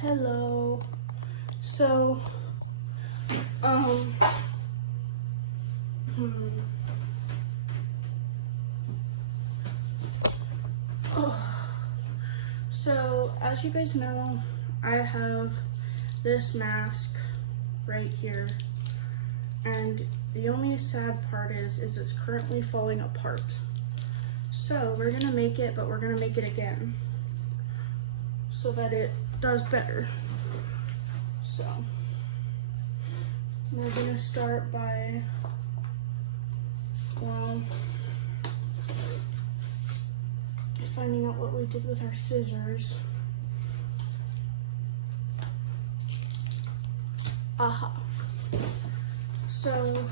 Hello. So, um, hmm. So, as you guys know, I have this mask right here, and the only sad part is it's currently falling apart. So, we're gonna make it, but we're gonna make it again so that it does better. So, we're gonna start by, well, finding out what we did with our scissors. Aha. So,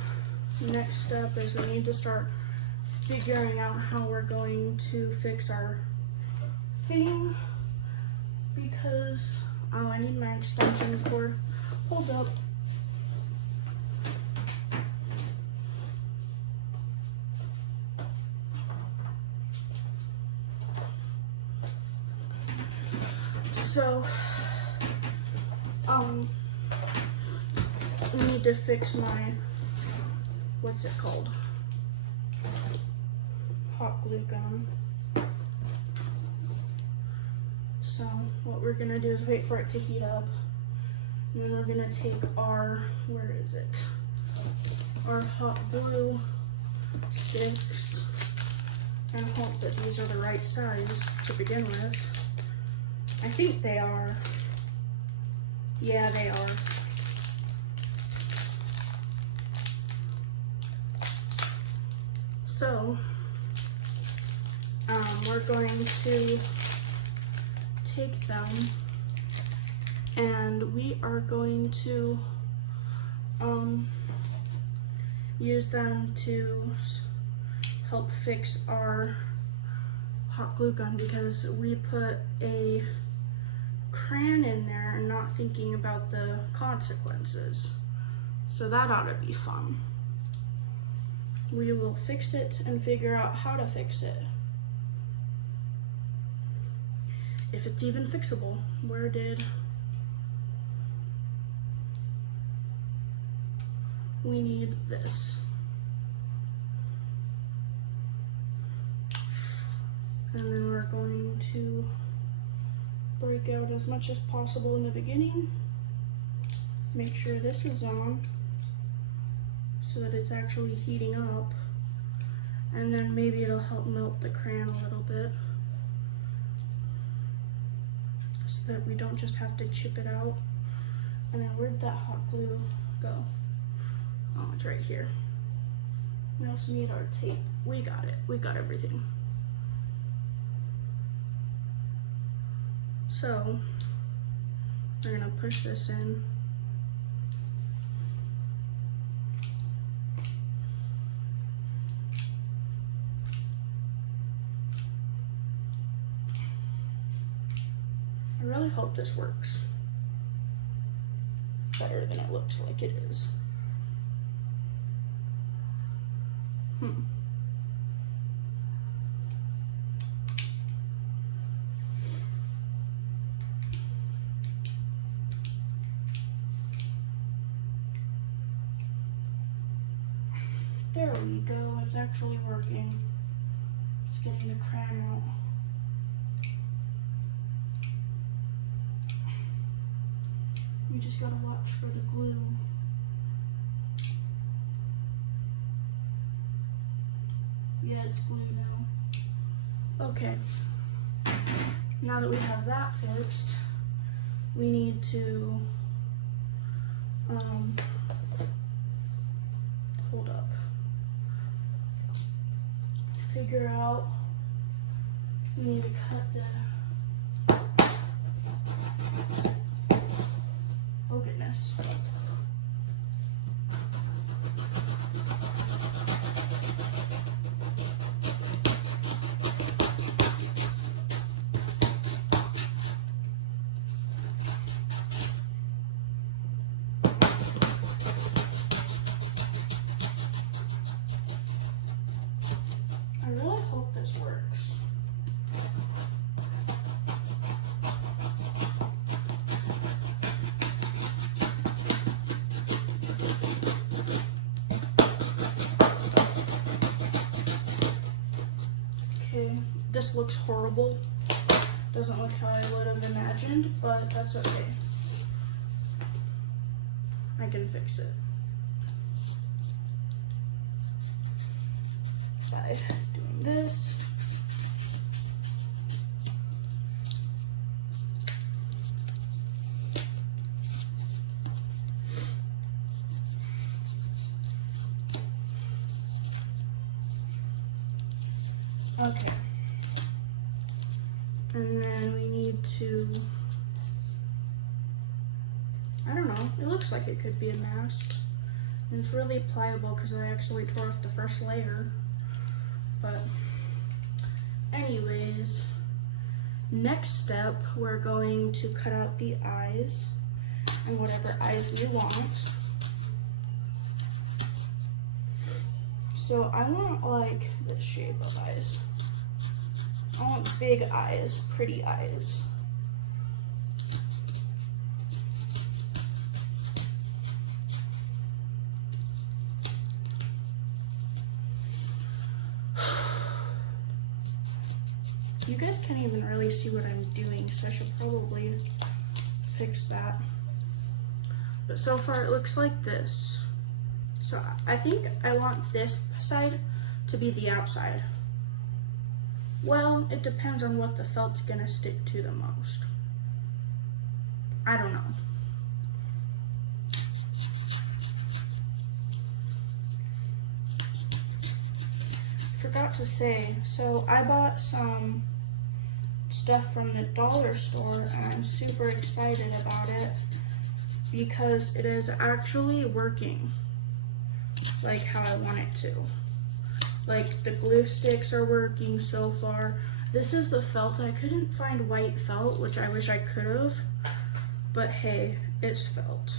next step is we need to start figuring out how we're going to fix our thing, because, oh, I need my extension cord. Hold up. So, I need to fix my, what's it called? Hot glue gun. So what we're gonna do is wait for it to heat up, and then we're gonna take our, where is it? Our hot glue sticks, and hope that these are the right size to begin with. I think they are. Yeah, they are. So, we're going to take them and we are going to use them to help fix our hot glue gun, because we put a crayon in there and not thinking about the consequences. So that ought to be fun. We will fix it and figure out how to fix it. If it's even fixable. Where did we need this? And then we're going to break out as much as possible in the beginning. Make sure this is on so that it's actually heating up, and then maybe it'll help melt the crayon a little bit so that we don't just have to chip it out. And then where'd that hot glue go? Oh, it's right here. We also need our tape. We got it. We got everything. So we're gonna push this in. I really hope this works better than it looks like it is. There we go, it's actually working. Just getting the crayon out. You just gotta watch for the glue. Yeah, it's glued now. Okay, now that we have that fixed, we need to, hold up. Figure out, we need to cut the, oh goodness. I really hope this works. this looks horrible. Doesn't look how I would have imagined, but that's okay. I can fix it. By doing this. Okay. And then we need to, I don't know, it looks like it could be a mask. And it's really pliable because I actually tore off the first layer. But anyways, next step, we're going to cut out the eyes and whatever eyes we want. So I want like this shape of eyes. I want big eyes, pretty eyes. You guys can't even really see what I'm doing, so I should probably fix that. But so far it looks like this. So I think I want this side to be the outside. Well, it depends on what the felt's gonna stick to the most. I don't know. Forgot to say, so I bought some stuff from the dollar store and I'm super excited about it because it is actually working like how I want it to. Like the glue sticks are working so far. This is the felt. I couldn't find white felt, which I wish I could have, but hey, it's felt.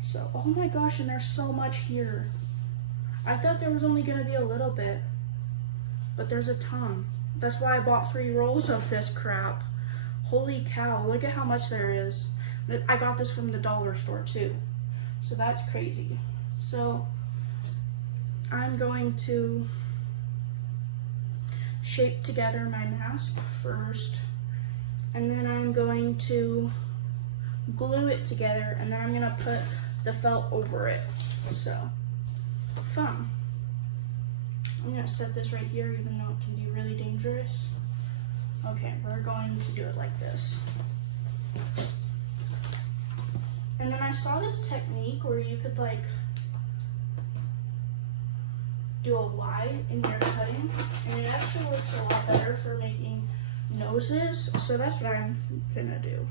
So, oh my gosh, and there's so much here. I thought there was only gonna be a little bit, but there's a ton. That's why I bought 3 rolls of this crap. Holy cow, look at how much there is. I got this from the dollar store too, so that's crazy. So I'm going to shape together my mask first, and then I'm going to glue it together, and then I'm gonna put the felt over it. So, fun. I'm gonna set this right here, even though it can be really dangerous. Okay, we're going to do it like this. And then I saw this technique where you could like do a Y in your cutting, and it actually works a lot better for making noses, so that's what I'm gonna do.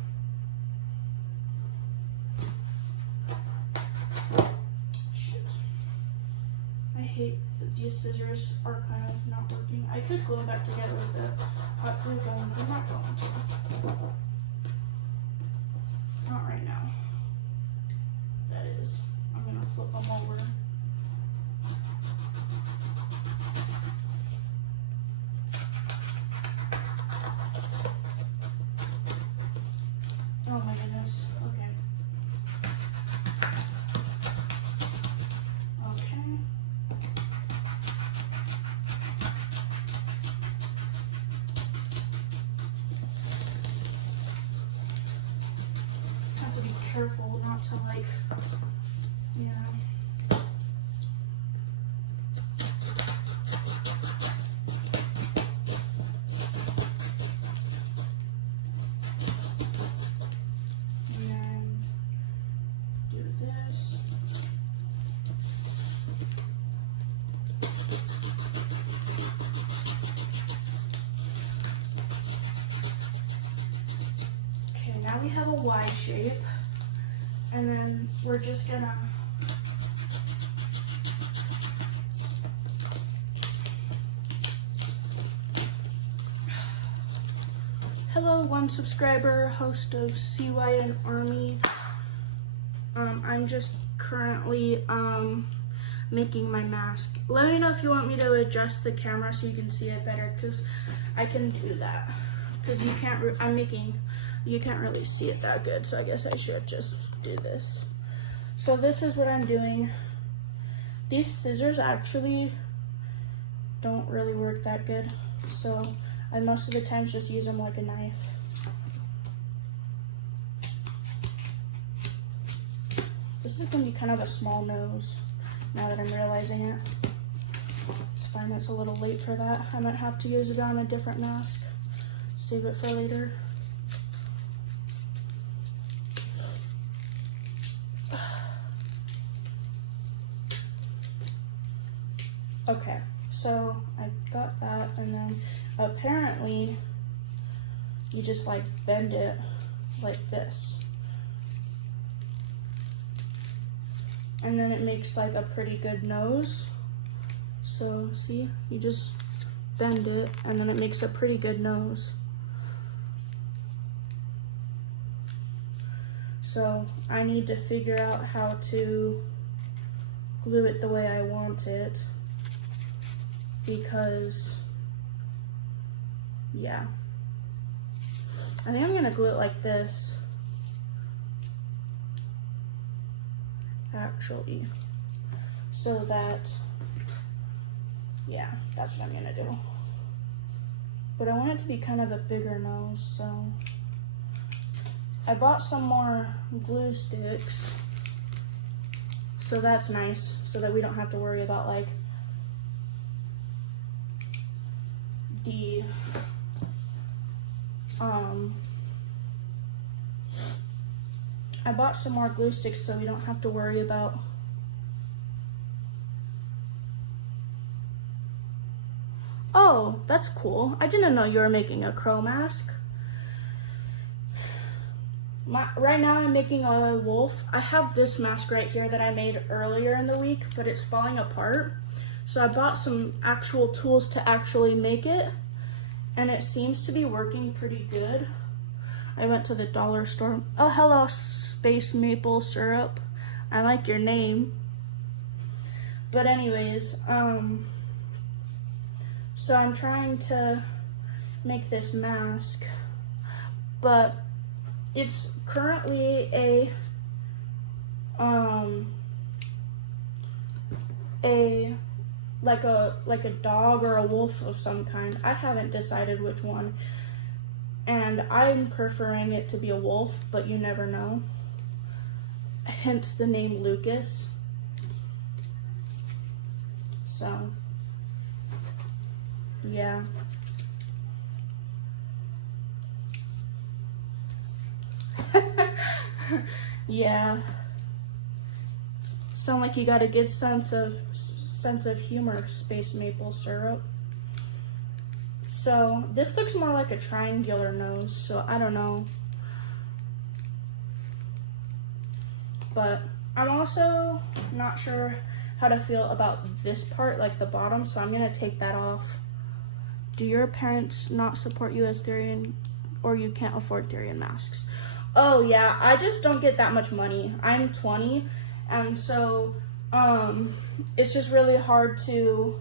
Shoot. I hate that these scissors are kind of not working. I could glue it back together with the hot glue gun, but I'm not going to. Not right now. That is. I'm gonna flip them over. Oh my goodness, okay. Okay. Have to be careful not to like, you know. Now we have a Y shape, and then we're just gonna hello, 1 subscriber, host of CYN Army. I'm just currently making my mask. Let me know if you want me to adjust the camera so you can see it better, because I can do that. Because you can't, you can't really see it that good, so I guess I should just do this. So this is what I'm doing. These scissors actually don't really work that good. So I most of the times just use them like a knife. This is gonna be kind of a small nose now that I'm realizing it. It's fine, it's a little late for that. I might have to use it on a different mask. Save it for later. Okay, so I got that, and then apparently you just like bend it like this. And then it makes like a pretty good nose. So see, you just bend it and then it makes a pretty good nose. So I need to figure out how to glue it the way I want it, because yeah, I think I'm gonna glue it like this actually, so that, yeah, that's what I'm gonna do. But I want it to be kind of a bigger nose, so I bought some more glue sticks, so that's nice, so that we don't have to worry about like the I bought some more glue sticks so we don't have to worry about Oh, that's cool. I didn't know you were making a crow mask. Right now I'm making a wolf. I have this mask right here that I made earlier in the week, but it's falling apart. So I bought some actual tools to actually make it, and it seems to be working pretty good. I went to the dollar store. Oh, hello, Space Maple Syrup. I like your name. But anyways, so I'm trying to make this mask, but it's currently a like a dog or a wolf of some kind. I haven't decided which one, and I'm preferring it to be a wolf, but you never know. Hence the name Lucas. So yeah. Yeah. Sound like you got a good sense of humor, Space Maple Syrup. So this looks more like a triangular nose, so I don't know. But I'm also not sure how to feel about this part, like the bottom, so I'm gonna take that off. Do your parents not support you as therian, or you can't afford therian masks? Oh yeah, I just don't get that much money. I'm 20, and so it's just really hard to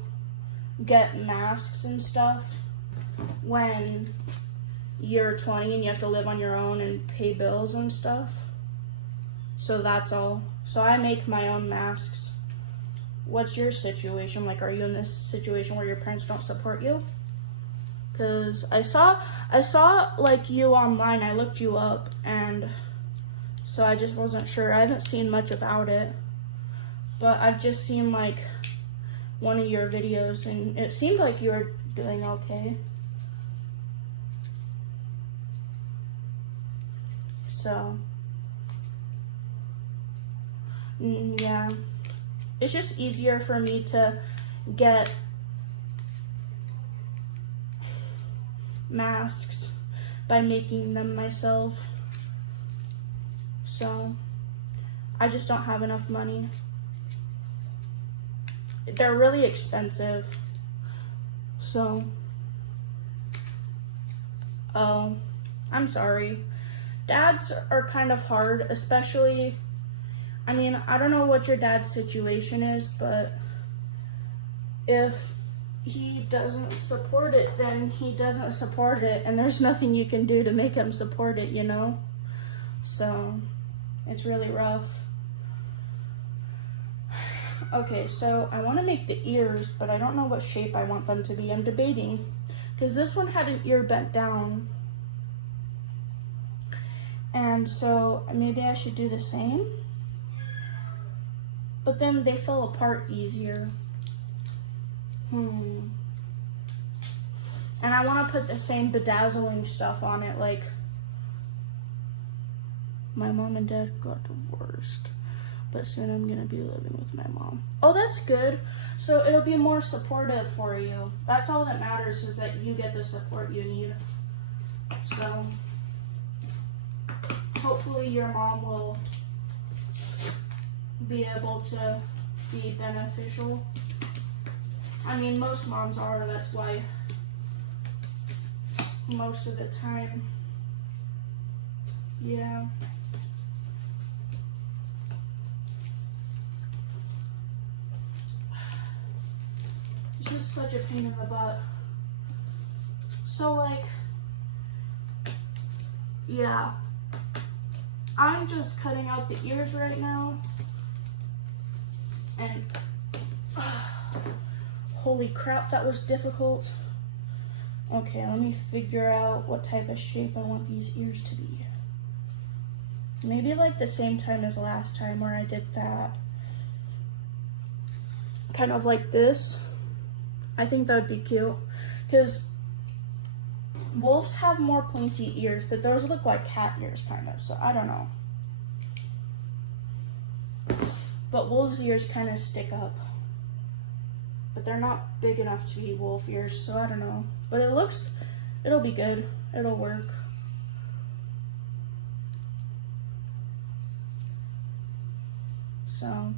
get masks and stuff when you're 20 and you have to live on your own and pay bills and stuff. So that's all. So I make my own masks. What's your situation? Like, are you in this situation where your parents don't support you? Because I saw like you online. I looked you up, and so I just wasn't sure. I haven't seen much about it, but I've just seen like one of your videos, and it seemed like you were doing okay. So yeah, it's just easier for me to get masks by making them myself. So I just don't have enough money. They're really expensive. So oh, I'm sorry. Dads are kind of hard, especially, I mean, I don't know what your dad's situation is, but if he doesn't support it, then he doesn't support it, and there's nothing you can do to make him support it, you know? So it's really rough. Okay, so I want to make the ears, but I don't know what shape I want them to be. I'm debating, because this one had an ear bent down. And so maybe I should do the same. But then they fell apart easier. And I want to put the same bedazzling stuff on it, like my mom and dad got divorced, but soon I'm gonna be living with my mom. Oh, that's good. So it'll be more supportive for you. That's all that matters, is that you get the support you need. So hopefully your mom will be able to be beneficial. I mean, most moms are, that's why most of the time. Yeah. It's just such a pain in the butt. So like, yeah. I'm just cutting out the ears right now. And holy crap, that was difficult. Okay, let me figure out what type of shape I want these ears to be. Maybe like the same time as last time where I did that. Kind of like this. I think that would be cute. Because wolves have more pointy ears, but those look like cat ears kind of, so I don't know. But wolves' ears kind of stick up. But they're not big enough to be wolf ears, so I don't know. But it'll be good. It'll work. So.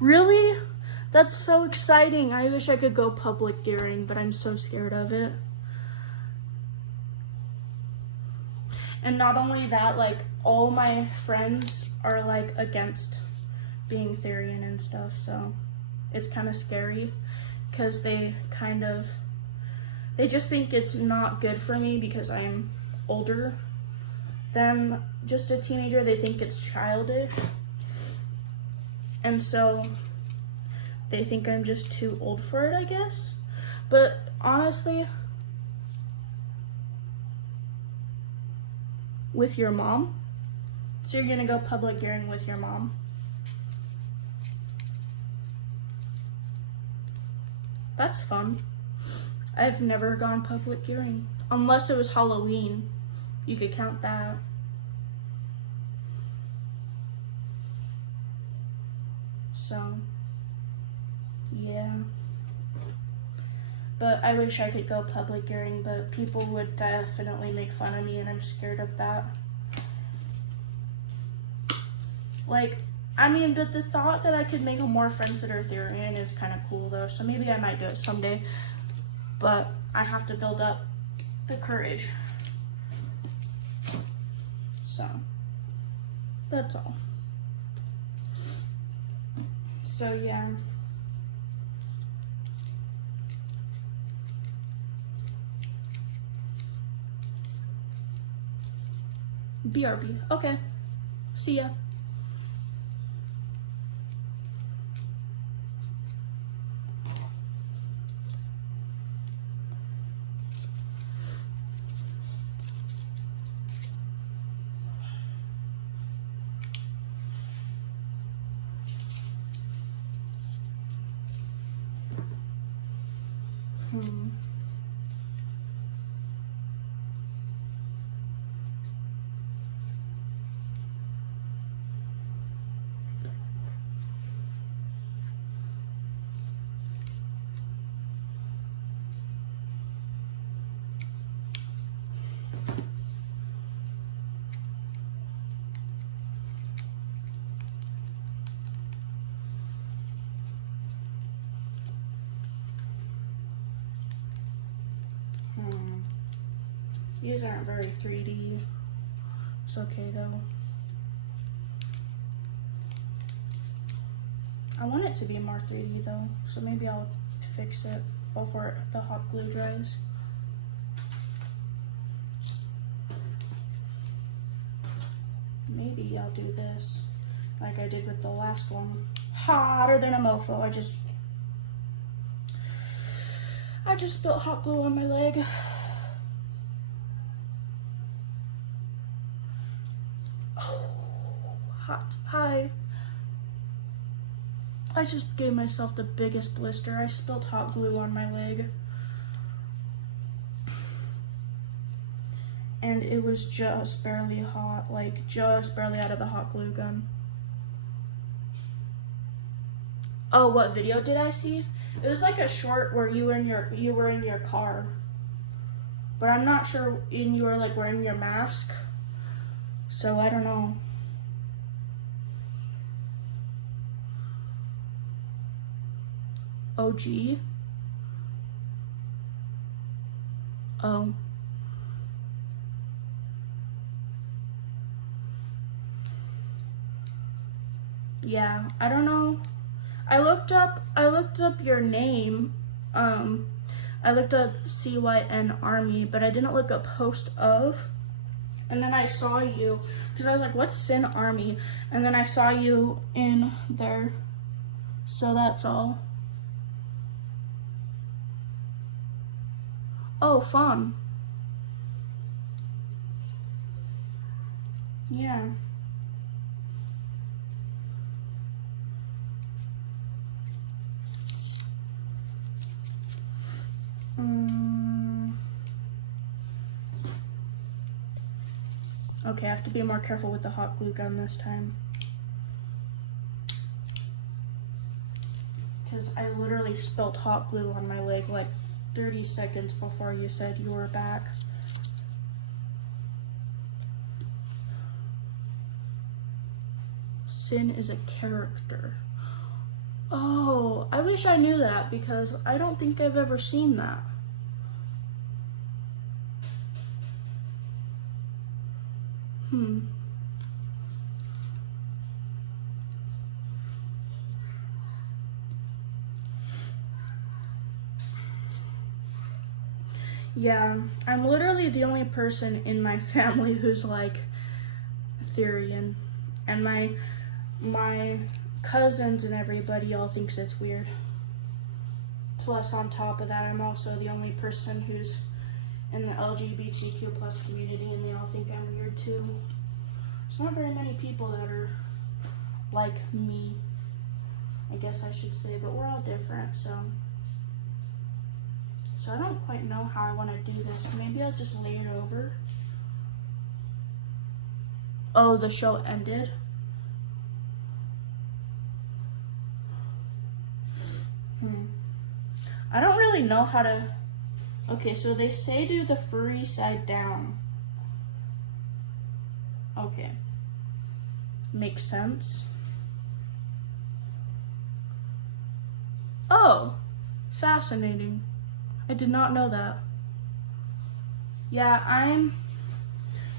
Really? That's so exciting. I wish I could go public gearing, but I'm so scared of it. And not only that, like, all my friends are, like, against being therian and stuff, so it's kind of scary, because they just think it's not good for me because I'm older than just a teenager. They think it's childish, and so they think I'm just too old for it, I guess. But honestly, with your mom? So you're gonna go public gearing with your mom? That's fun. I've never gone public gearing. Unless it was Halloween. You could count that. So, yeah. But I wish I could go public gearing, but people would definitely make fun of me, and I'm scared of that. Like, I mean, but the thought that I could make more friends that are therian is kind of cool, though, so maybe I might do it someday. But I have to build up the courage. So, that's all. So, yeah. BRB. Okay. See ya. These aren't very 3D. It's okay though. I want it to be more 3D though, so maybe I'll fix it before the hot glue dries. maybe I'll do this like I did with the last one. Hotter than a mofo. I just spilled hot glue on my leg. Oh, hot. Hi. I just gave myself the biggest blister. I spilled hot glue on my leg. And it was just barely hot, like just barely out of the hot glue gun. Oh, what video did I see? It was like a short where you were in your car. But I'm not sure, and you were like wearing your mask. So I don't know. OG? Oh. Yeah, I don't know. I looked up your name. I looked up CYN Army, but I didn't look up host of. And then I saw you, because I was like, what's Sin Army? And then I saw you in there. So that's all. Oh, fun. Yeah. Okay, I have to be more careful with the hot glue gun this time. Because I literally spilled hot glue on my leg like 30 seconds before you said you were back. Sin is a character. Oh, I wish I knew that because I don't think I've ever seen that. Yeah, I'm literally the only person in my family who's like therian, and my cousins and everybody all thinks it's weird. Plus, on top of that, I'm also the only person who's in the LGBTQ plus community, and they all think I'm weird too. There's not very many people that are like me, I guess I should say, but we're all different, so I don't quite know how I want to do this. Maybe I'll just lay it over. Oh, the show ended? I don't really know how to... Okay, so they say do the furry side down. Okay. Makes sense. Oh, fascinating. I did not know that. Yeah, I'm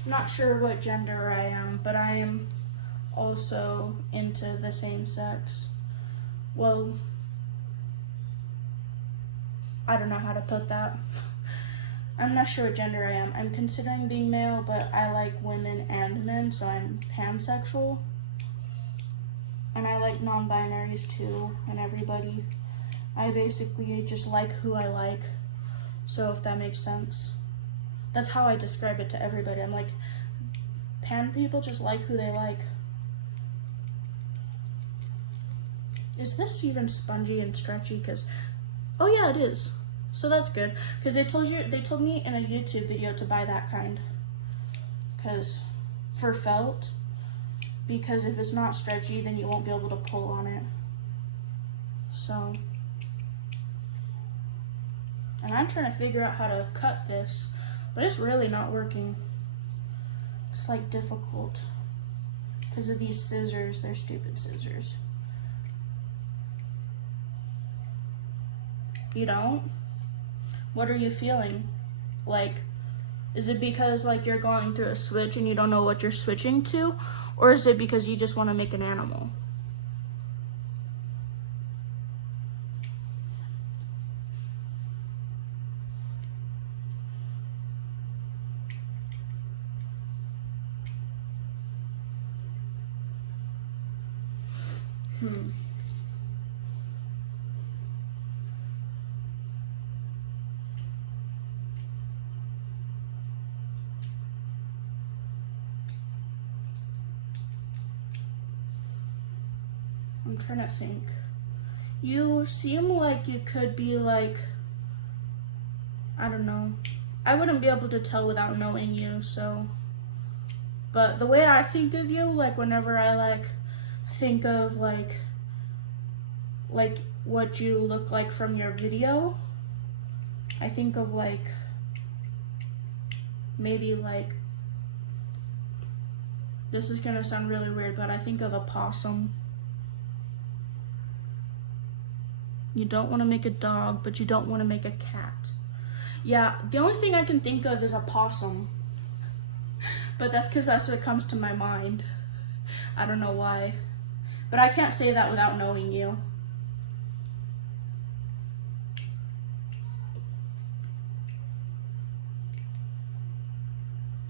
not sure what gender I am, but I am also into the same sex. Well, I don't know how to put that. I'm not sure what gender I am. I'm considering being male, but I like women and men, so I'm pansexual. And I like non-binaries too, and everybody. I basically just like who I like. So if that makes sense. That's how I describe it to everybody. I'm like, pan people just like who they like. Is this even spongy and stretchy? Because, oh yeah, it is. So that's good. Because they told me in a YouTube video to buy that kind. Because, for felt. Because if it's not stretchy, then you won't be able to pull on it. So. And I'm trying to figure out how to cut this, but it's really not working. It's like difficult because of these scissors. They're stupid scissors. You don't? What are you feeling? Like, is it because like you're going through a switch and you don't know what you're switching to? Or is it because you just want to make an animal? Hmm. I'm trying to think. You seem like you could be like, I don't know. I wouldn't be able to tell without knowing you, so. But the way I think of you, like whenever I like think of like what you look like from your video, I think of like maybe like, this is gonna sound really weird, but I think of a possum. You don't want to make a dog, but you don't want to make a cat. Yeah, the only thing I can think of is a possum. But that's because that's what comes to my mind. I don't know why. But I can't say that without knowing you.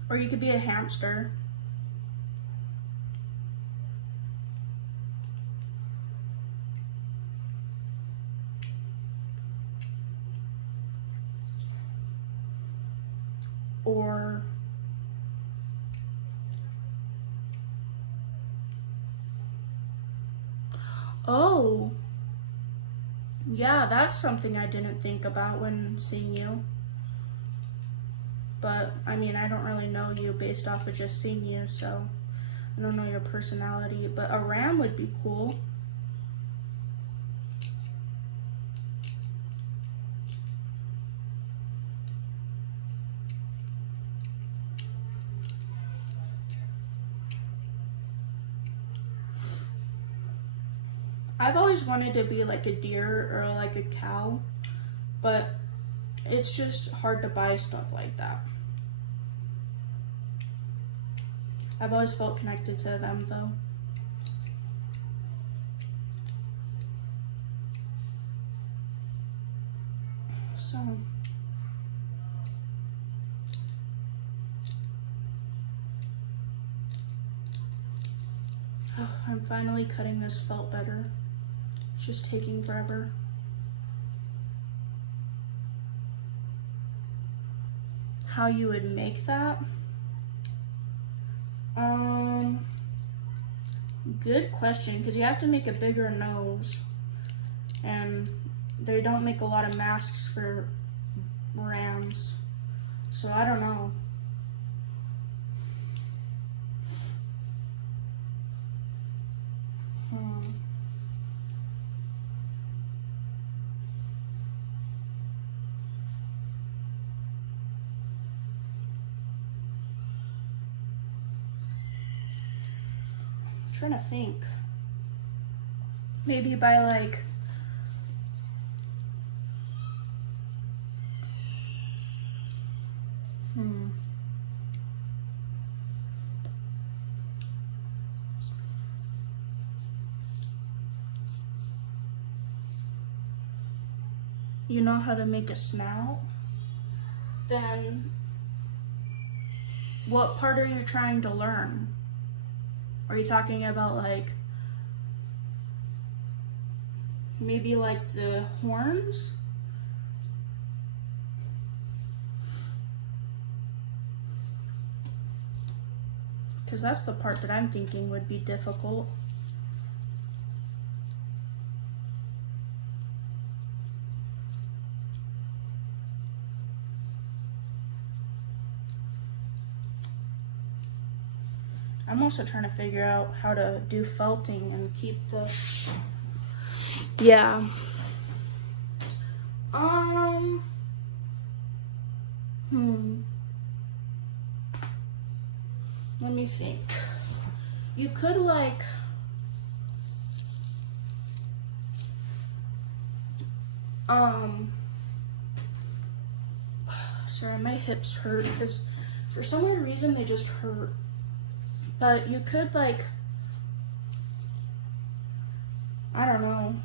Or you could be a hamster. Or oh, yeah, that's something I didn't think about when seeing you. But I mean, I don't really know you based off of just seeing you, so I don't know your personality. But a ram would be cool. I've always wanted to be like a deer or like a cow, but it's just hard to buy stuff like that. I've always felt connected to them though. So oh, I'm finally cutting this felt better. It's just taking forever. How you would make that? Good question, because you have to make a bigger nose, and they don't make a lot of masks for rams, so I don't know. Trying to think. Maybe by like you know how to make a snout? Then what part are you trying to learn? Are you talking about like maybe like the horns? Because that's the part that I'm thinking would be difficult. I'm also trying to figure out how to do felting and keep the, yeah. Let me think. You could like, sorry, my hips hurt because for some weird reason they just hurt. But you could like, I don't know,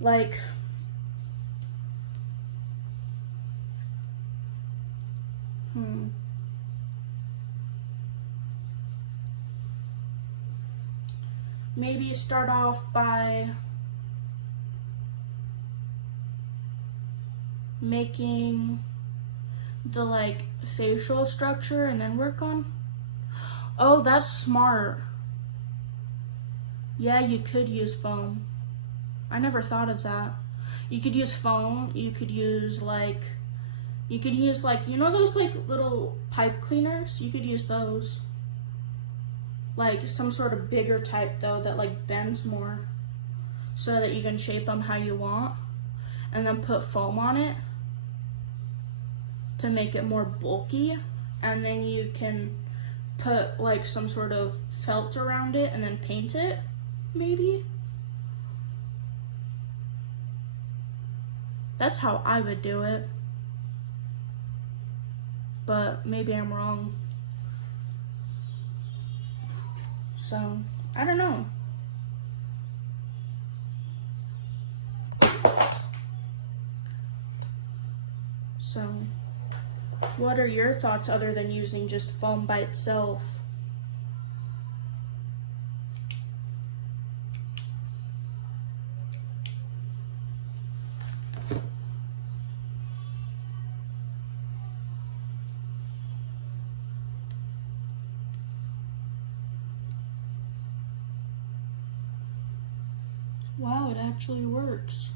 like, maybe start off by making the like facial structure and then work on. Oh, that's smart. Yeah, you could use foam. I never thought of that. You could use foam, you could use like, you know those like little pipe cleaners? You could use those. Like some sort of bigger type though that like bends more so that you can shape them how you want, and then put foam on it to make it more bulky, and then you can put like some sort of felt around it and then paint it, maybe. That's how I would do it, but maybe I'm wrong. So, I don't know. So, what are your thoughts other than using just foam by itself? Wow, it actually works.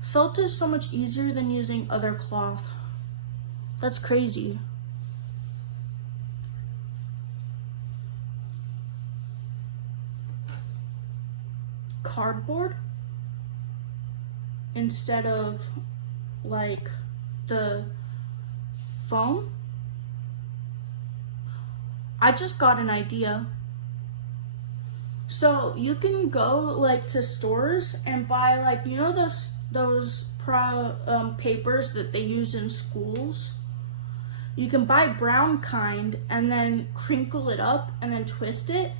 Felt is so much easier than using other cloth. That's crazy. Cardboard instead of like the foam. I just got an idea. So you can go like to stores and buy like, you know those papers that they use in schools? You can buy brown kind and then crinkle it up and then twist it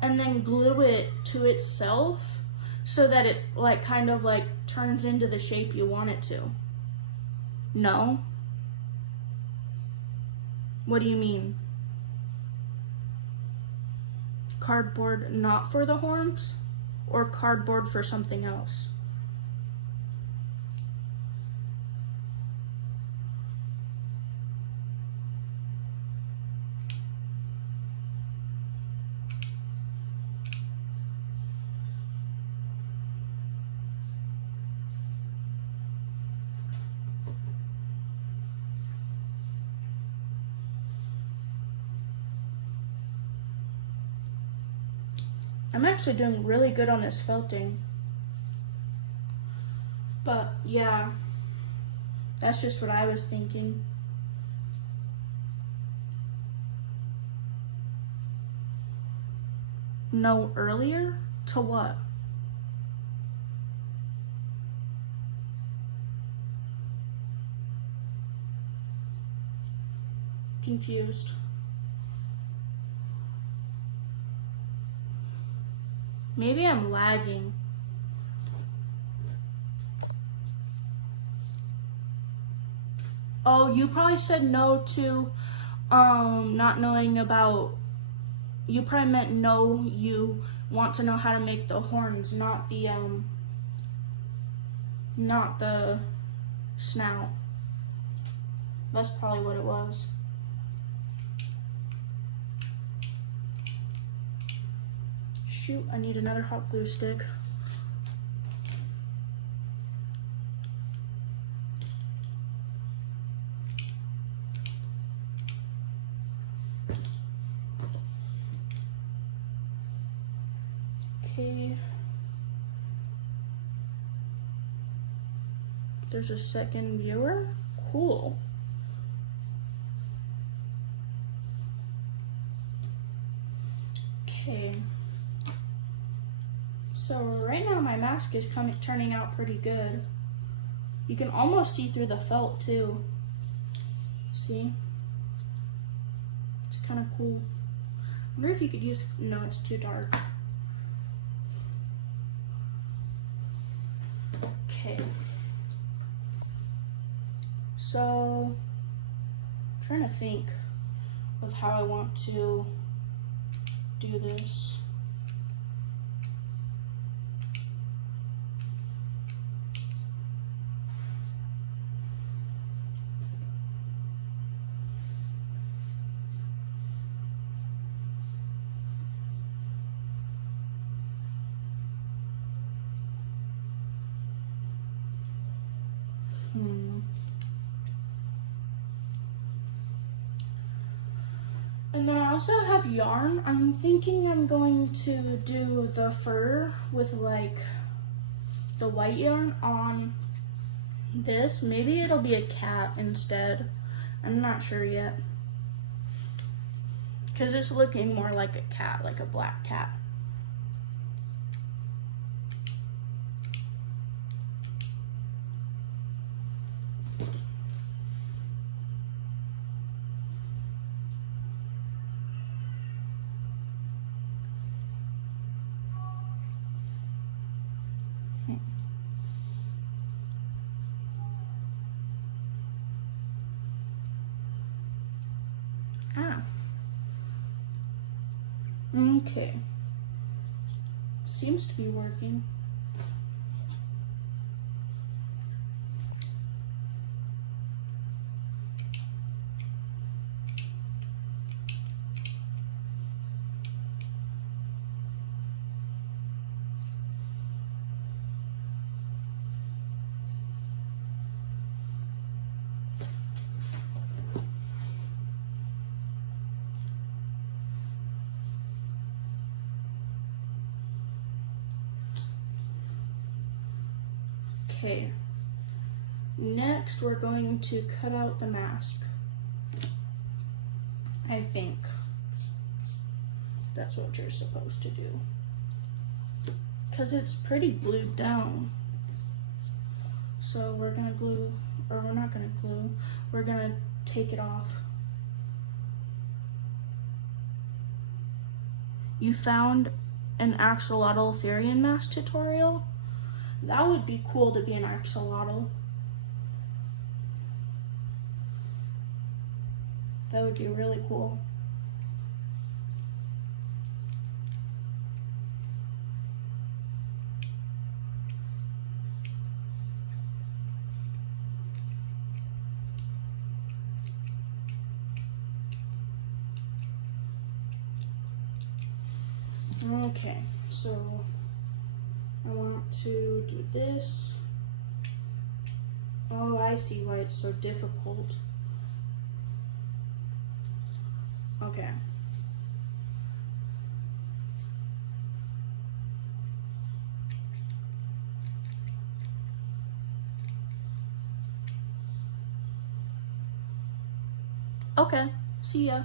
and then glue it to itself so that it like kind of like turns into the shape you want it to. No? What do you mean? Cardboard not for the horns, or cardboard for something else? I'm actually doing really good on this felting. But yeah, that's just what I was thinking. No earlier? To what? Confused. Maybe I'm lagging. Oh, you probably said no to not knowing about, you probably meant no, you want to know how to make the horns, not the snout. That's probably what it was. Shoot, I need another hot glue stick. Okay. There's a second viewer. Cool. Okay. So right now my mask is turning out pretty good. You can almost see through the felt too. See? It's kind of cool. I wonder if you could use, no, it's too dark. Okay. So, I'm trying to think of how I want to do this. And then I also have yarn. I'm thinking I'm going to do the fur with like the white yarn on this. Maybe it'll be a cat instead. I'm not sure yet. Because it's looking more like a cat, like a black cat. Ah. Okay. Seems to be working. Okay. Next, we're going to cut out the mask. I think that's what you're supposed to do. Because it's pretty glued down. So we're gonna glue, or we're not gonna glue, we're gonna take it off. You found an axolotl therian mask tutorial? That would be cool to be an axolotl. That would be really cool. Okay, so I want to do this. Oh, I see why it's so difficult. Okay. Okay, see ya.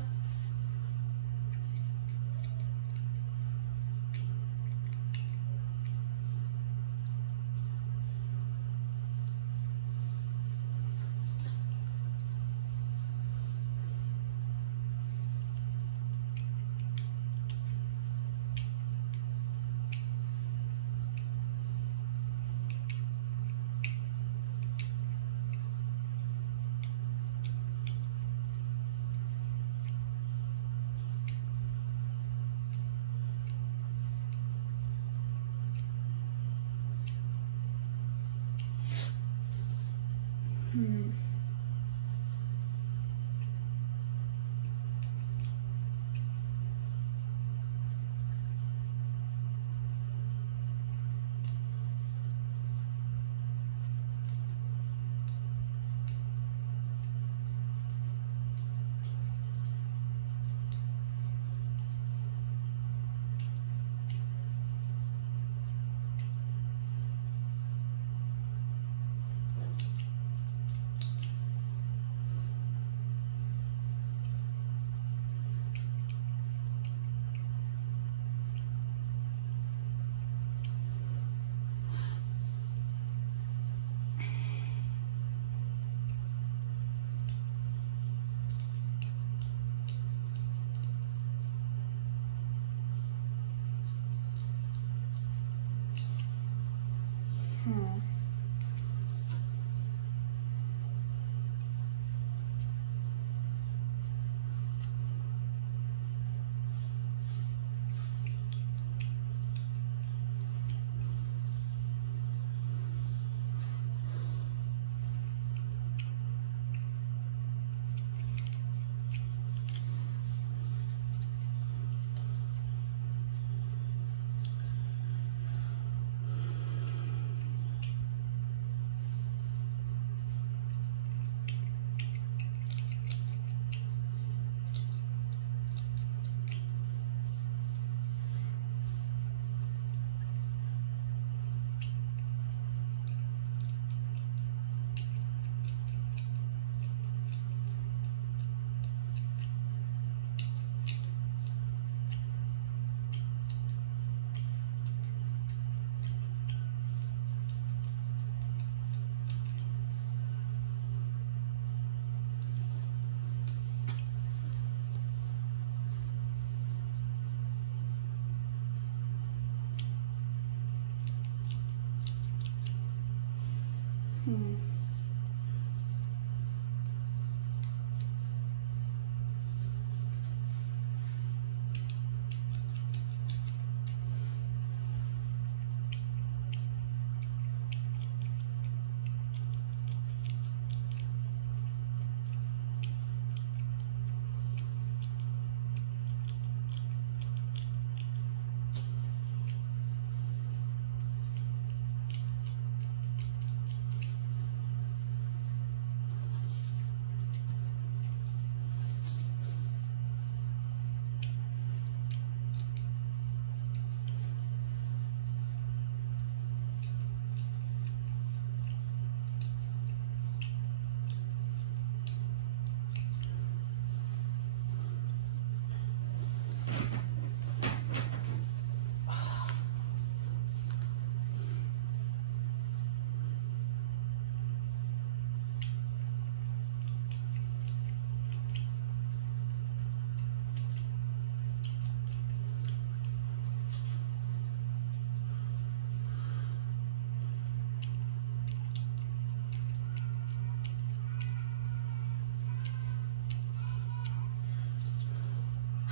Hmm.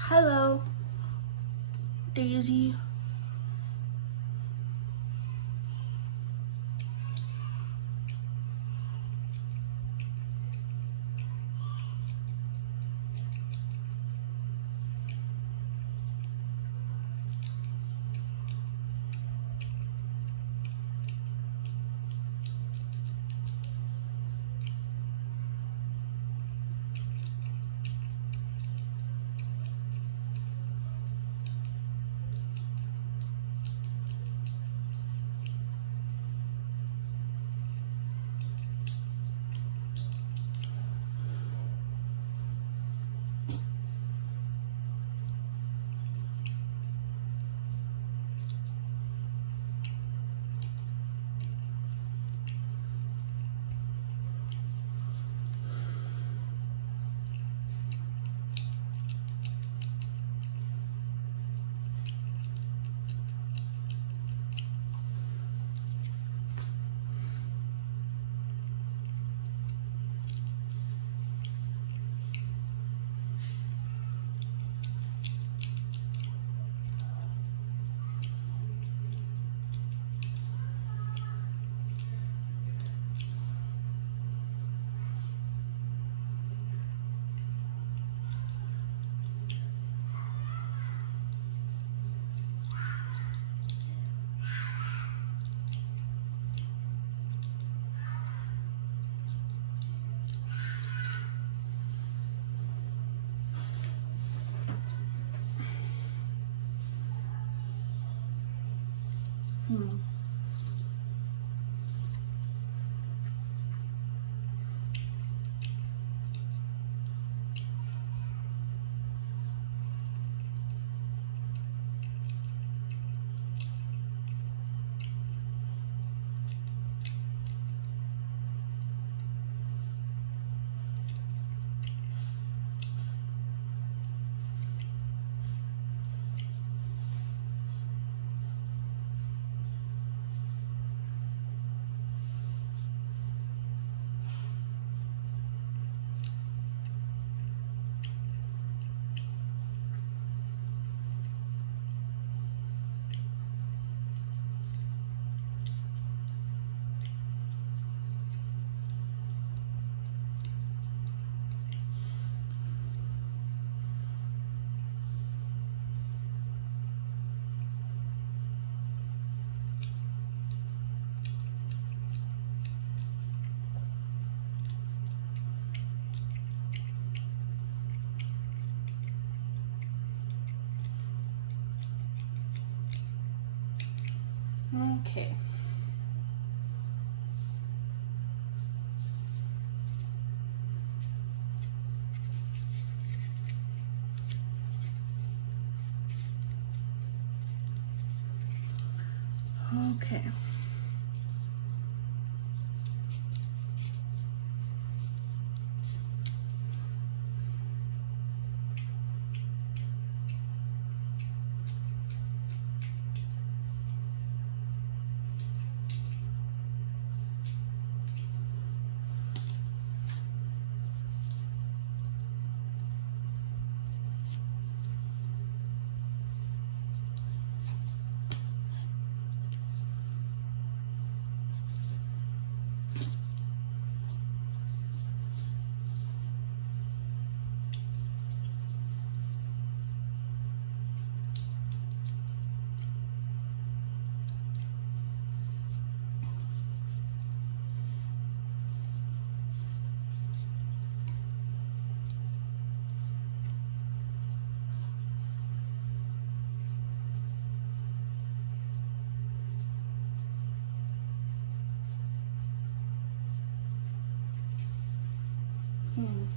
Hello, Daisy. Hmm. Okay. Okay. Hmm.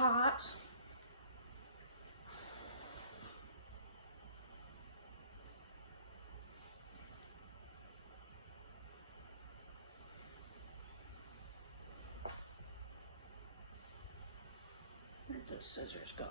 Hot. Where'd those scissors go?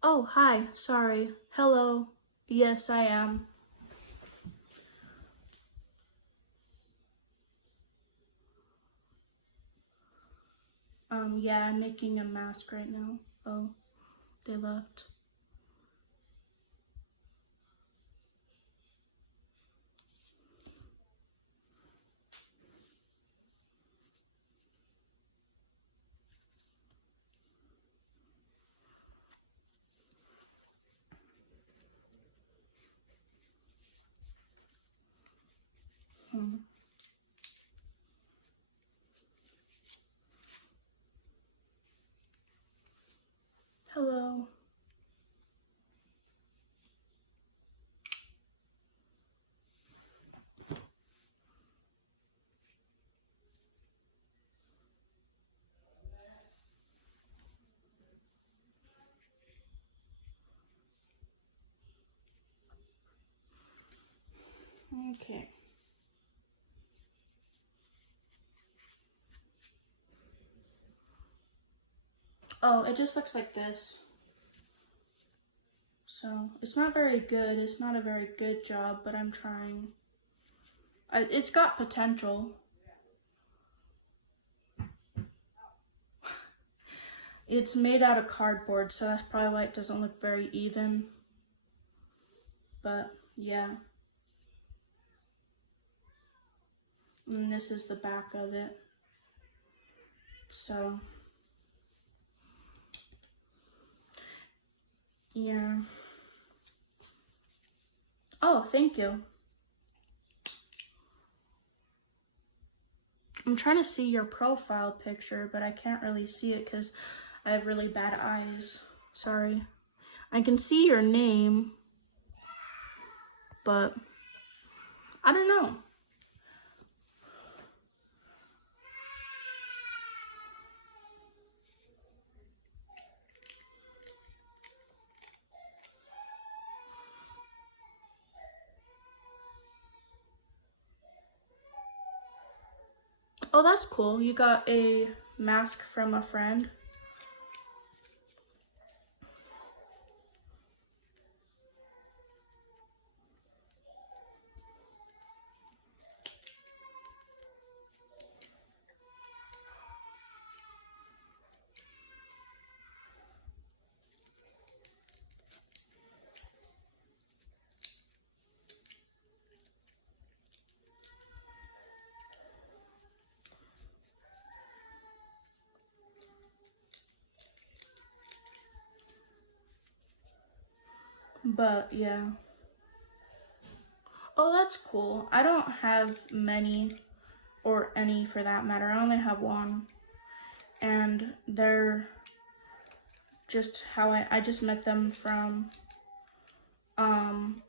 Oh, hi. Sorry. Hello. Yes, I am. Yeah, I'm making a mask right now. Oh, they left. Hello. Okay. Oh, it just looks like this. So, it's not very good. It's not a very good job, but I'm trying. It's got potential. It's made out of cardboard, so that's probably why it doesn't look very even. But, yeah. And this is the back of it. So, yeah. Oh, thank you. I'm trying to see your profile picture, but I can't really see it because I have really bad eyes. Sorry. I can see your name, but I don't know. Oh, that's cool. You got a mask from a friend. But yeah. Oh, that's cool. I don't have many, or any for that matter. I only have one. And they're just how I just met them from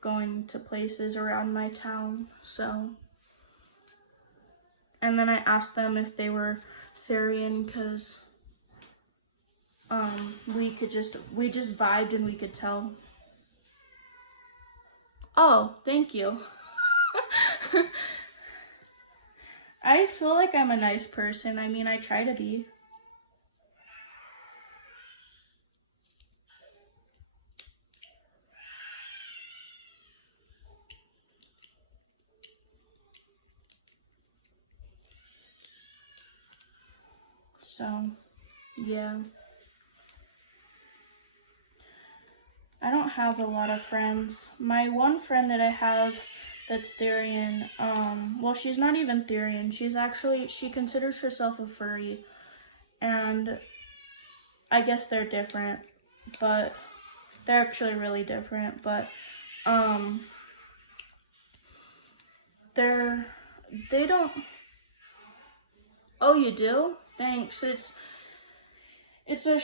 going to places around my town. So, and then I asked them if they were therian because we just vibed and we could tell. Oh, thank you. I feel like I'm a nice person. I mean, I try to be. So, yeah. I don't have a lot of friends. My one friend that I have that's therian, well, she's not even therian. She considers herself a furry. And I guess they're different, but they're actually really different. But, they don't. Oh, you do? Thanks. It's a.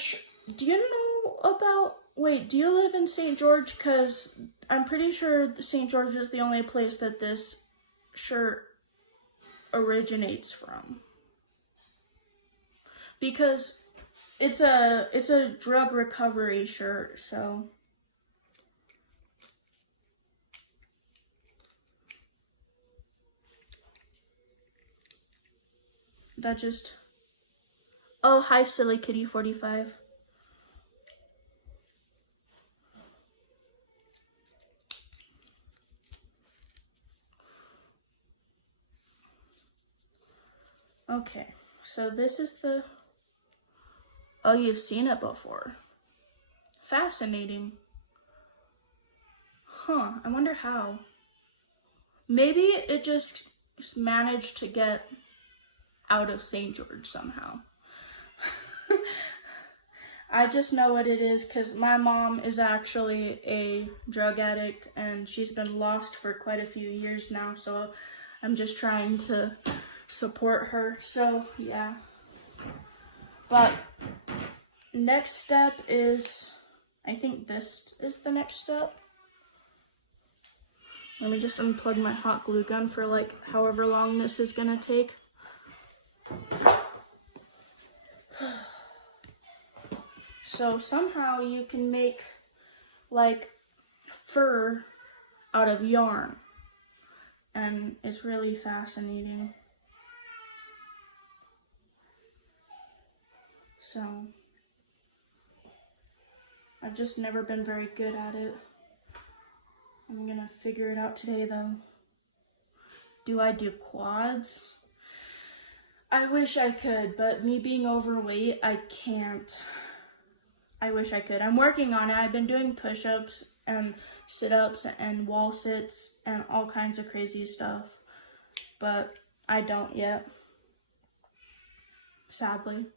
Do you know about? Wait, do you live in St. George? Because I'm pretty sure St. George is the only place that this shirt originates from. Because it's a drug recovery shirt, so. That just. Oh, hi, Silly Kitty 45. Okay, so this is the. Oh, you've seen it before. Fascinating. Huh, I wonder how. Maybe it just managed to get out of St. George somehow. I just know what it is because my mom is actually a drug addict and she's been lost for quite a few years now, so I'm just trying to support her. So, yeah. But next step is, I think this is the next step. Let me just unplug my hot glue gun for like however long this is gonna take. So somehow you can make like fur out of yarn, and it's really fascinating. So I've just never been very good at it. I'm gonna figure it out today though. Do I do quads? I wish I could, but me being overweight, I can't. I wish I could. I'm working on it. I've been doing push-ups and sit-ups and wall sits and all kinds of crazy stuff, but I don't yet, sadly.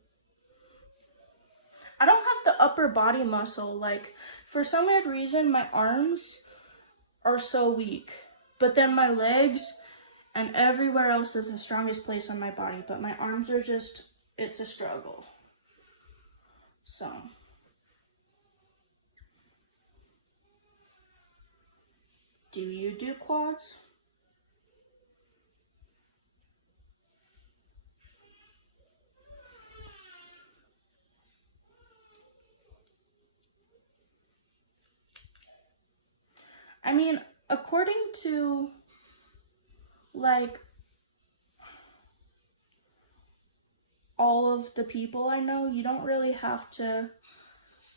I don't have the upper body muscle. Like, for some weird reason, my arms are so weak, but then my legs and everywhere else is the strongest place on my body, but my arms are just, it's a struggle. So. Do you do quads? I mean, according to, like, all of the people I know, you don't really have to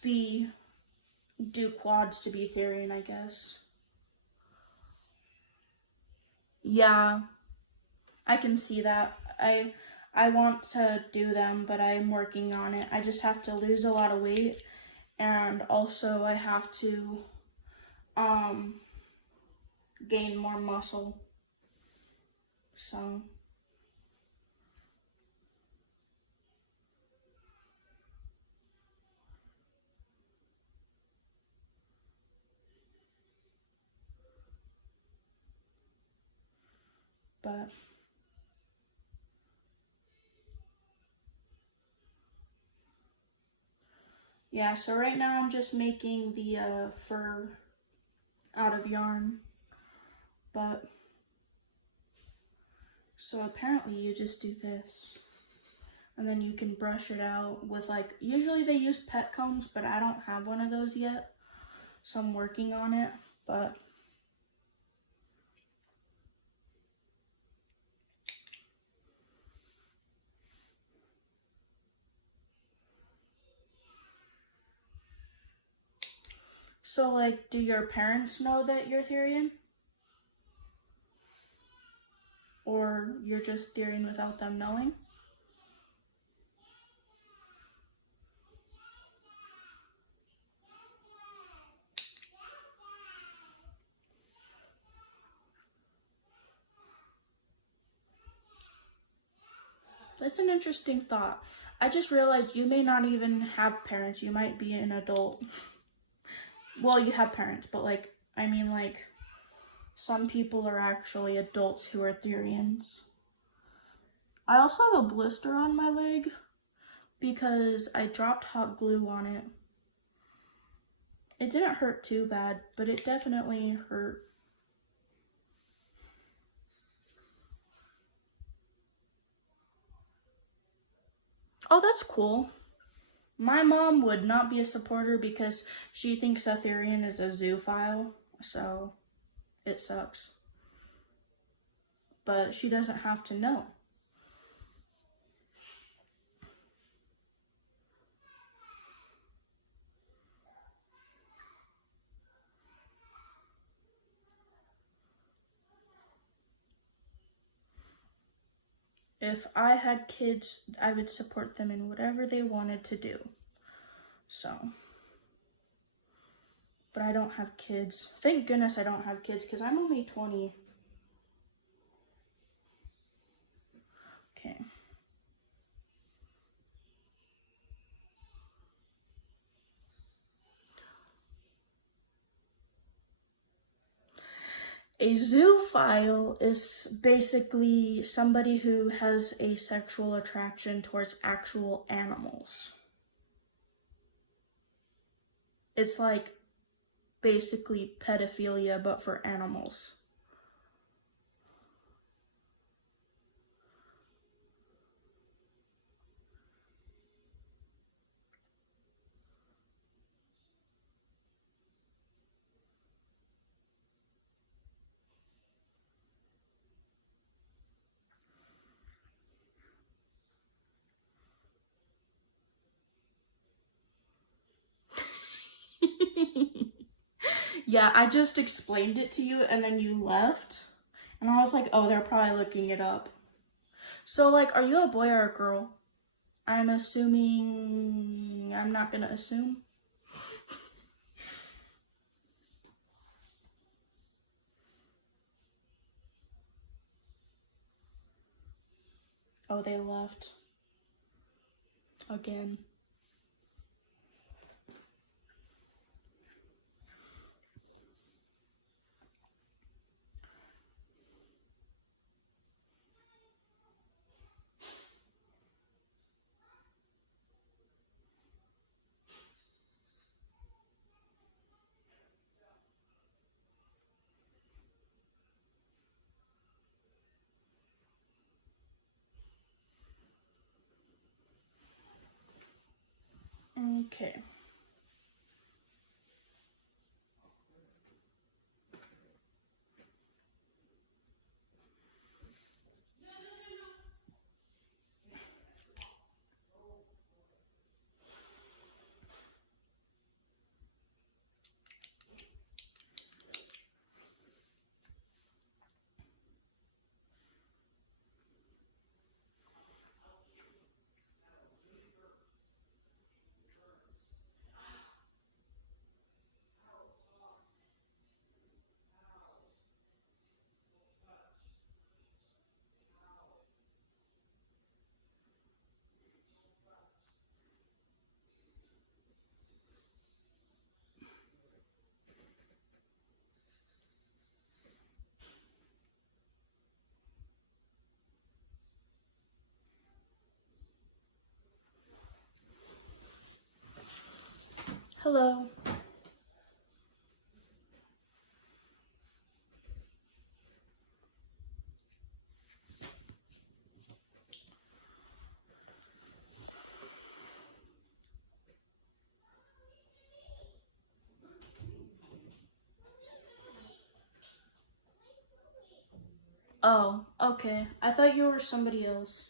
do quads to be therian, I guess. Yeah, I can see that. I want to do them, but I'm working on it. I just have to lose a lot of weight, and also I have to gain more muscle. So but yeah, so right now I'm just making the fur out of yarn, but so apparently you just do this and then you can brush it out with, like, usually they use pet combs, but I don't have one of those yet, so I'm working on it. But so, like, do your parents know that you're therian? Or you're just therian without them knowing? That's an interesting thought. I just realized you may not even have parents. You might be an adult. Well, you have parents, but like, I mean, like, some people are actually adults who are therians. I also have a blister on my leg because I dropped hot glue on it. It didn't hurt too bad, but it definitely hurt. Oh, that's cool. My mom would not be a supporter because she thinks a therian is a zoophile, so it sucks. But she doesn't have to know. If I had kids, I would support them in whatever they wanted to do. So, but I don't have kids. Thank goodness I don't have kids because I'm only 20. Okay. A zoophile is basically somebody who has a sexual attraction towards actual animals. It's like basically pedophilia, but for animals. Yeah, I just explained it to you and then you left. And I was like, oh, they're probably looking it up. So, like, are you a boy or a girl? I'm assuming. I'm not gonna assume. Oh, they left. Again. Okay. Hello. Oh, okay. I thought you were somebody else.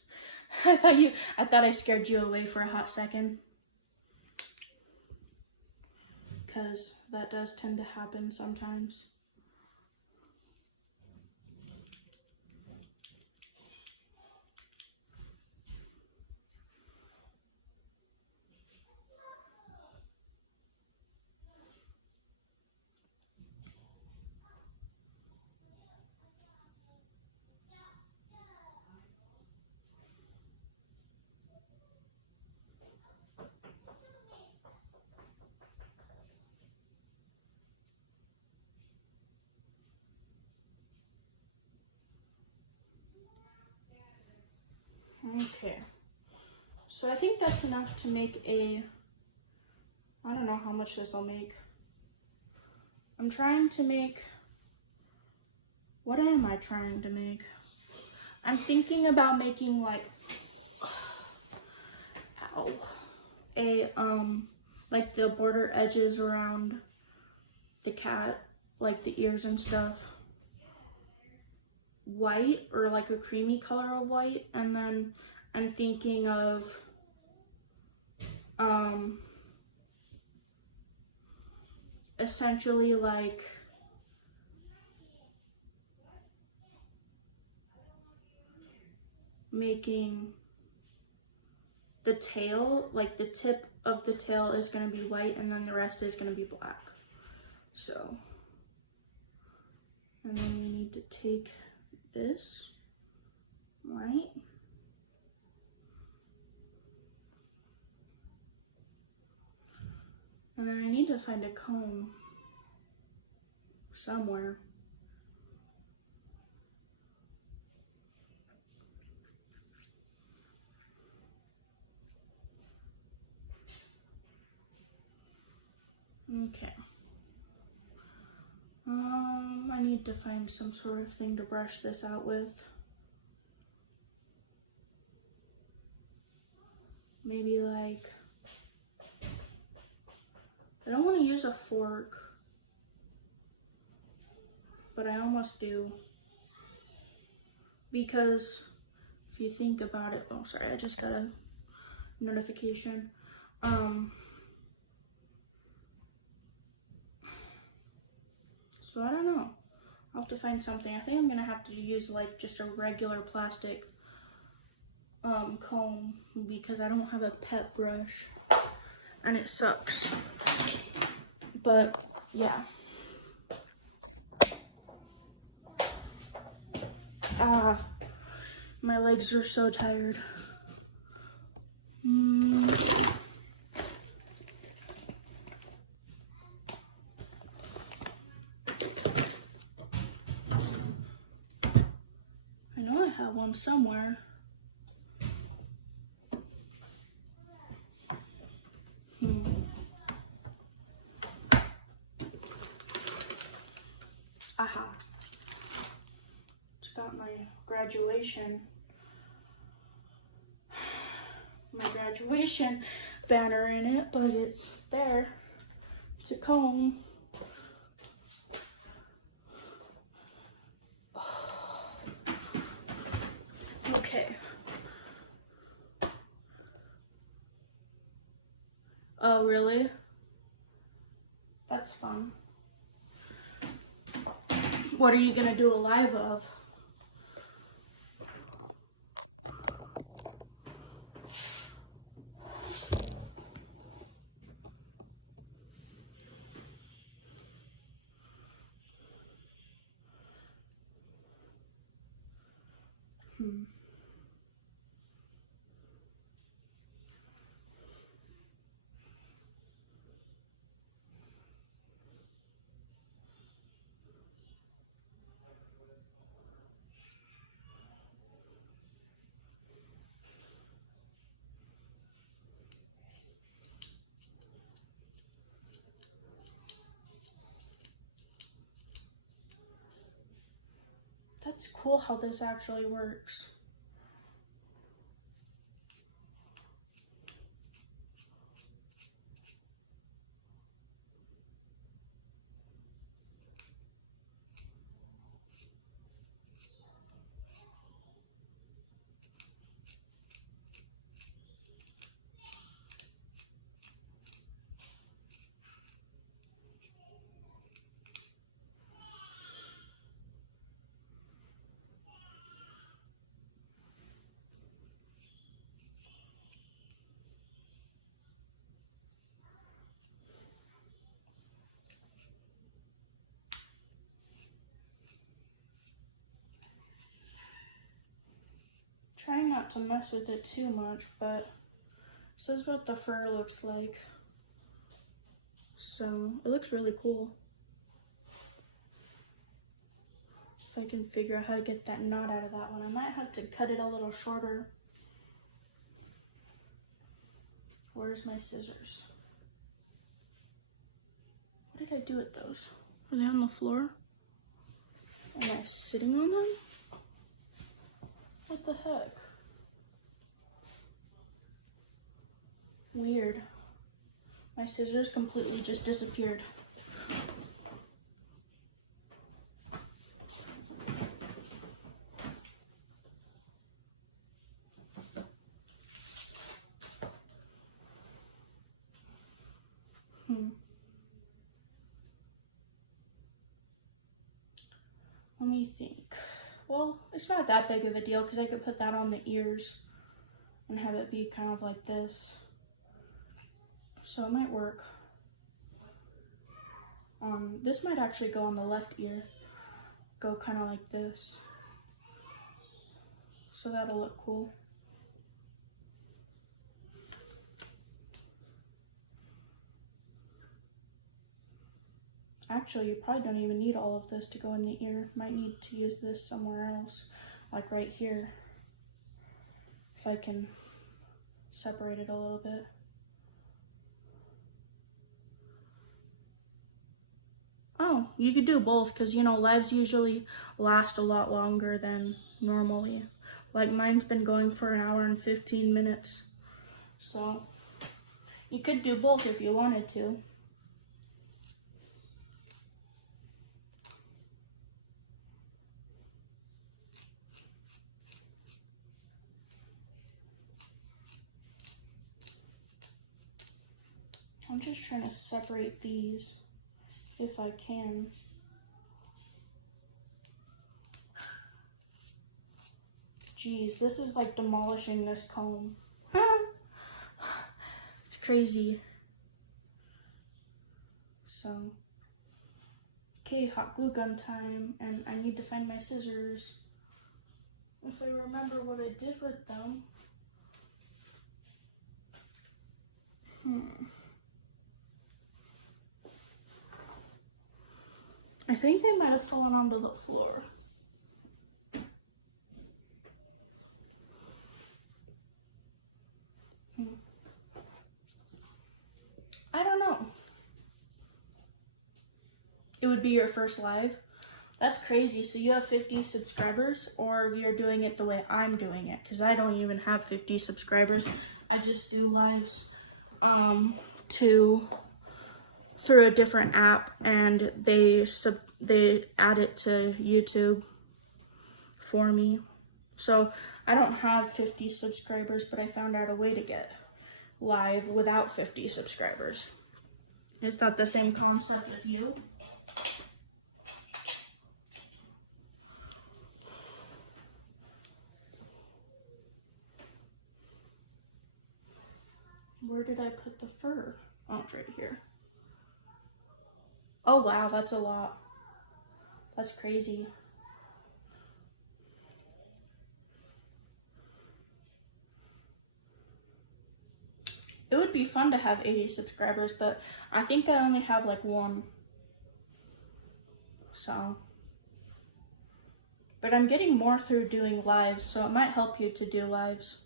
I thought I scared you away for a hot second. Because that does tend to happen sometimes. Okay, so I think that's enough to make a, I don't know how much this will make. I'm trying to make, what am I trying to make? I'm thinking about making like, ow, a, like the border edges around the cat, like the ears and stuff, white or like a creamy color of white. And then I'm thinking of essentially like making the tail, like the tip of the tail is going to be white and then the rest is going to be black. So, and then you need to take this, right? And then I need to find a comb somewhere. Okay. I need to find some sort of thing to brush this out with. Maybe like, I don't want to use a fork, but I almost do. Because if you think about it, oh sorry, I just got a notification. So I don't know. I'll have to find something. I think I'm gonna have to use like just a regular plastic comb because I don't have a pet brush and it sucks. But yeah. My legs are so tired. I know I have one somewhere. Aha. It's got my graduation banner in it, but it's there. It's a comb. Okay. Oh, really? That's fun. What are you gonna do a live of? That's cool how this actually works. Trying not to mess with it too much, but this is what the fur looks like. So it looks really cool. If I can figure out how to get that knot out of that one, I might have to cut it a little shorter. Where's my scissors? What did I do with those? Are they on the floor? Am I sitting on them? What the heck? Weird. My scissors completely just disappeared. Let me think. Well, it's not that big of a deal because I could put that on the ears and have it be kind of like this. So it might work. This might actually go on the left ear. Go kind of like this. So that'll look cool. Actually, you probably don't even need all of this to go in the ear. Might need to use this somewhere else, like right here. If I can separate it a little bit. Oh, you could do both because, you know, lives usually last a lot longer than normally. Like mine's been going for an hour and 15 minutes. So you could do both if you wanted to. I'm just trying to separate these if I can. Jeez, this is like demolishing this comb. It's crazy. So, okay, hot glue gun time, and I need to find my scissors. If I remember what I did with them. I think they might have fallen onto the floor. I don't know. It would be your first live? That's crazy. So you have 50 subscribers, or you're doing it the way I'm doing it? Because I don't even have 50 subscribers. I just do lives through a different app, and they add it to YouTube for me. So I don't have 50 subscribers, but I found out a way to get live without 50 subscribers. Is that the same concept with you? Where did I put the fur? Oh, it's right here. Oh wow, that's a lot. That's crazy. It would be fun to have 80 subscribers, but I think I only have like 1. So. But I'm getting more through doing lives, so it might help you to do lives.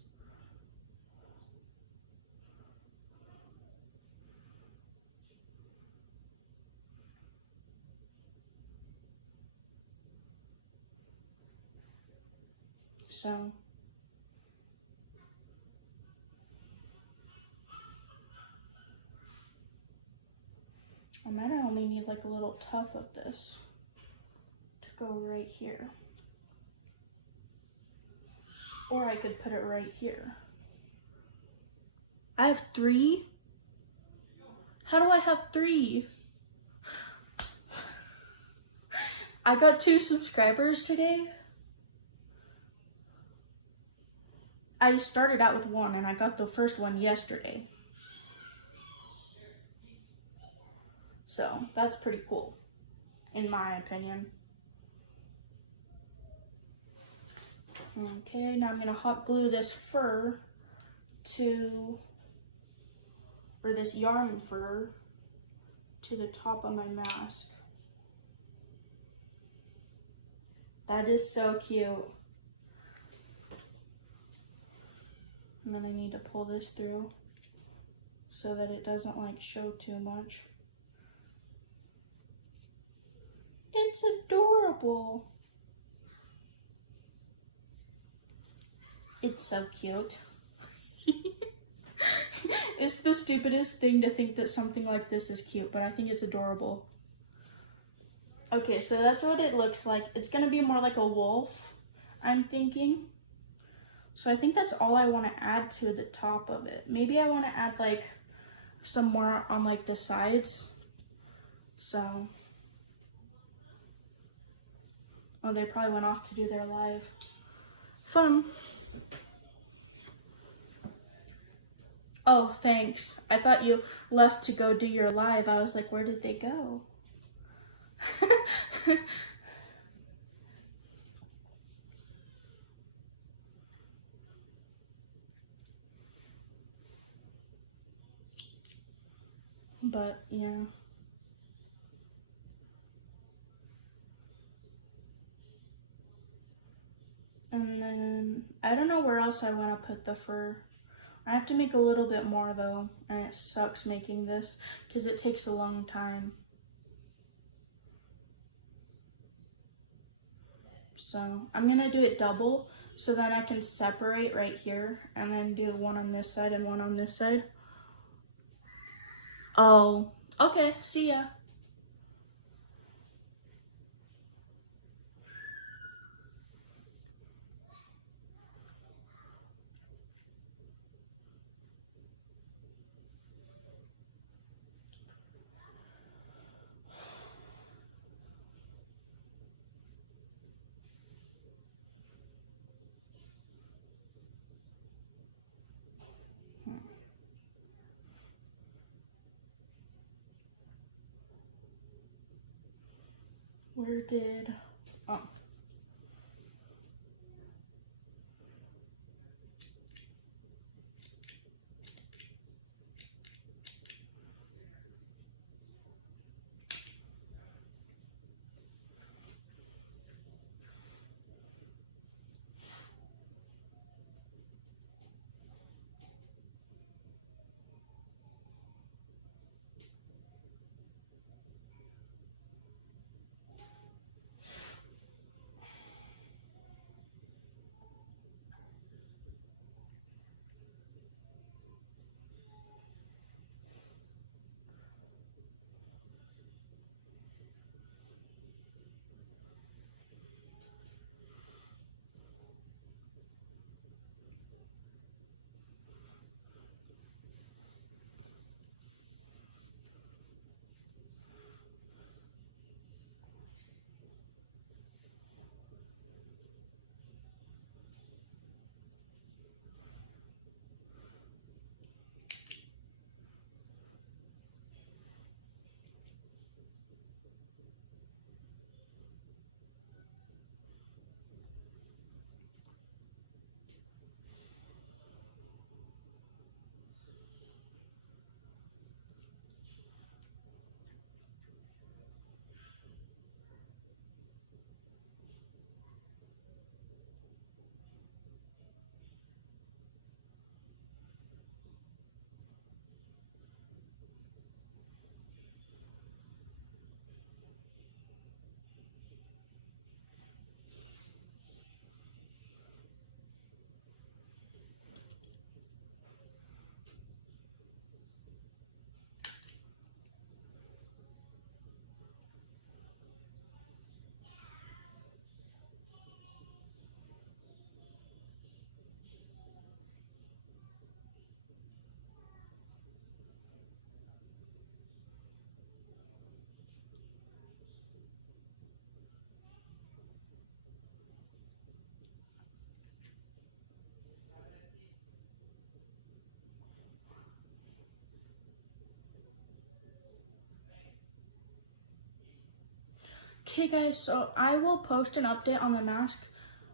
So. I might only need like a little tuft of this to go right here. Or I could put it right here. I have 3? How do I have 3? I got 2 subscribers today. I started out with 1 and I got the first one yesterday. So that's pretty cool, in my opinion. Okay, now I'm gonna hot glue this fur or this yarn fur to the top of my mask. That is so cute. And then I need to pull this through. so that it doesn't like show too much. It's adorable. It's so cute. It's the stupidest thing to think that something like this is cute, but I think it's adorable. Okay, so that's what it looks like. It's gonna be more like a wolf, I'm thinking. So I think that's all I want to add to the top of it. Maybe I want to add like some more on like the sides. So, oh, they probably went off to do their live. Fun. Oh, thanks. I thought you left to go do your live. I was like, where did they go? But, yeah. And then, I don't know where else I want to put the fur. I have to make a little bit more though, and it sucks making this because it takes a long time. So I'm gonna do it double so then I can separate right here and then do one on this side and one on this side. Oh, okay, see ya. Where did, oh. Okay guys, so I will post an update on the mask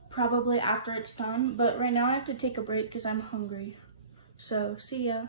probably after it's done, but right now I have to take a break because I'm hungry. So, see ya.